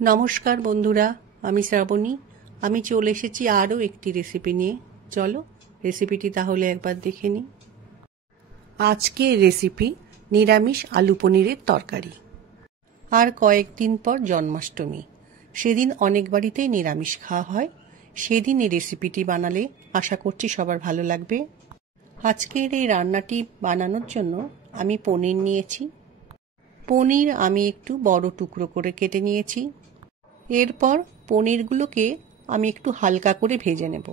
नमस्कार बंधुरा, आमी श्रावणी। आमी चले एसेछि आरो एकटी रेसिपि निये। चलो रेसिपिटी ताहले एकबार देखे नि। आजकेर रेसिपि निरामिष आलू पनिरेर तरकारी। आर कयेकदिन पर जन्माष्टमी, सेदिन अनेक बाड़ीतेई निरामिष खाওয়া হয়। सेदिन এই रेसिपिटी बानाले आशा करछि सबार भालो लागबे। आजकेर এই রান্নাটি বানানোর জন্য আমি পনির নিয়েছি। পনির আমি একটু বড় টুকরো করে কেটে নিয়েছি। এরপর পনিরগুলোকে আমি একটু হালকা করে ভেজে নেব।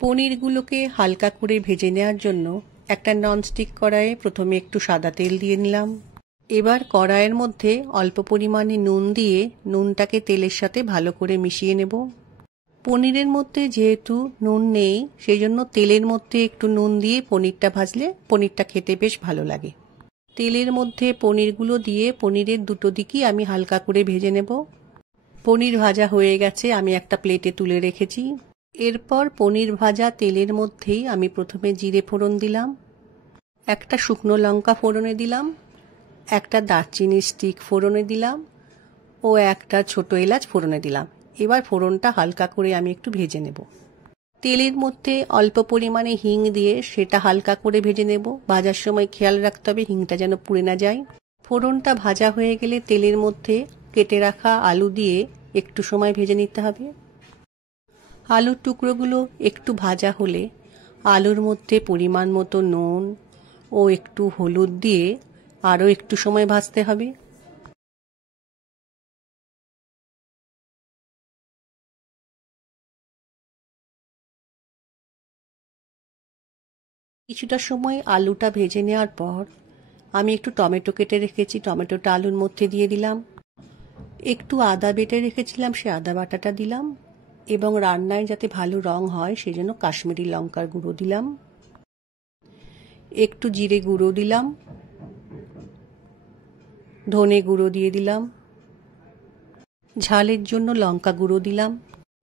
পনিরগুলোকে হালকা করে ভেজে নেওয়ার জন্য একটা ননস্টিক কড়াইয়ে প্রথমে একটু সাদা তেল দিয়ে নিলাম। এবার কড়াইয়ের মধ্যে অল্প পরিমাণে নুন দিয়ে নুনটাকে তেলের সাথে ভালো করে মিশিয়ে নেব। পনিরের মধ্যে যেহেতু নুন নেই, সেজন্য তেলের মধ্যে একটু নুন দিয়ে পনিরটা ভাজলে পনিরটা খেতে বেশ ভালো লাগে। তেলের মধ্যে পনিরগুলো দিয়ে পনিরের দুটো দিকই আমি হালকা করে ভেজে নেব। পনির ভাজা হয়ে গেছে, আমি একটা প্লেটে তুলে রেখেছি। এরপর পনির ভাজা তেলের মধ্যেই আমি প্রথমে জিরে ফোড়ন দিলাম, একটা শুকনো লঙ্কা ফোড়নে দিলাম, একটা দারচিনি স্টিক ফোড়নে দিলাম ও একটা ছোট এলাচ ফোড়নে দিলাম। এবার ফোড়নটা হালকা করে আমি একটু ভেজে নেব। তেলের মধ্যে অল্প পরিমাণে হিং দিয়ে সেটা হালকা করে ভেজে নেব। ভাজার সময় খেয়াল রাখতে হবে হিংটা যেন পুড়ে না যায়। ফোড়নটা ভাজা হয়ে গেলে তেলের মধ্যে কেটে রাখা আলু দিয়ে একটু সময় ভেজে নিতে হবে। আলুর টুকরোগুলো একটু ভাজা হলে আলুর মধ্যে পরিমাণ মতো নুন ও একটু হলুদ দিয়ে আরও একটু সময় ভাজতে হবে। কিছুটা সময় আলুটা ভেজে নেওয়ার পর আমি একটু টমেটো কেটে রেখেছি, টমেটোটা আলুর মধ্যে দিয়ে দিলাম। একটু আদা বেটে রেখেছিলাম, সে আদা বাটাটা দিলাম এবং রান্নায় যাতে ভালো রং হয় সেজন্য কাশ্মীরি লঙ্কার গুঁড়ো দিলাম। একটু জিরে গুঁড়ো দিলাম, ধনে গুঁড়ো দিয়ে দিলাম, ঝালের জন্য লঙ্কা গুঁড়ো দিলাম।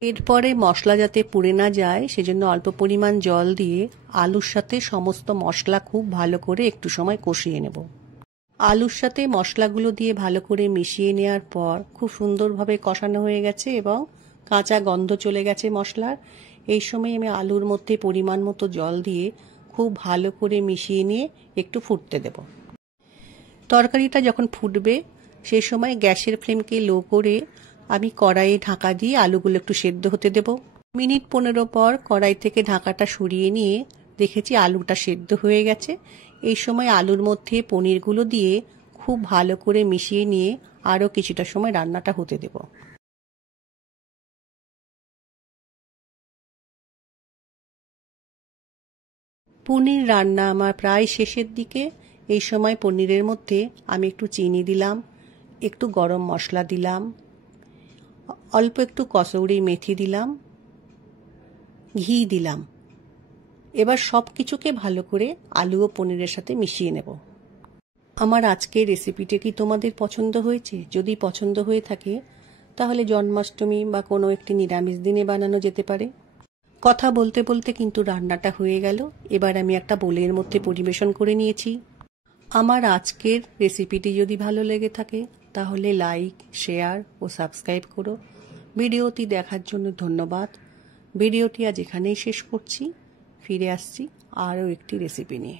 এরপরে মশলা যাতে পুড়ে না যায় সেজন্য অল্প পরিমাণ জল দিয়ে আলুর সাথে সমস্ত মশলা খুব ভালো করে একটু সময় কষিয়ে নেব। আলুর সাথে মশলাগুলো দিয়ে ভালো করে মিশিয়ে নেওয়ার পর খুব সুন্দরভাবে কষানো হয়ে গেছে এবং কাঁচা গন্ধ চলে গেছে মশলার। এই সময় আমি আলুর মধ্যে পরিমাণ মতো জল দিয়ে খুব ভালো করে মিশিয়ে নিয়ে একটু ফুটতে দেব। তরকারিটা যখন ফুটবে সেই সময় গ্যাসের ফ্লেমকে লো করে আমি কড়াইয়ে ঢাকা দিয়ে আলুগুলো একটু সেদ্ধ হতে দেব। মিনিট 15 পর কড়াই থেকে ঢাকাটা সরিয়ে নিয়ে দেখেছি আলুটা সেদ্ধ হয়ে গেছে। এই সময় আলুর মধ্যে পনিরগুলো দিয়ে খুব ভালো করে মিশিয়ে নিয়ে আরও কিছুটা সময় রান্নাটা হতে দেব। পনির রান্না আমার প্রায় শেষের দিকে। এই সময় পনিরের মধ্যে আমি একটু চিনি দিলাম, একটু গরম মশলা দিলাম, অল্প একটু কসৌরি মেথি দিলাম, ঘি দিলাম। এবার সব কিছুকে ভালো করে আলু ও পনিরের সাথে মিশিয়ে নেব। আমার আজকের রেসিপিটা কি তোমাদের পছন্দ হয়েছে? যদি পছন্দ হয়ে থাকে তাহলে জন্মাষ্টমী বা কোনো একটি নিরামিষ দিনে বানানো যেতে পারে। কথা বলতে বলতে কিন্তু রান্নাটা হয়ে গেল। এবার আমি একটা বোলের মধ্যে পরিবেশন করে নিয়েছি। আমার আজকের রেসিপিটি যদি ভালো লেগে থাকে তাহলে লাইক, শেয়ার ও সাবস্ক্রাইব করো। ভিডিওটি দেখার জন্য ধন্যবাদ। ভিডিওটি আজ এখানেই শেষ করছি। ফিরে আসছি আরও একটি রেসিপি নিয়ে।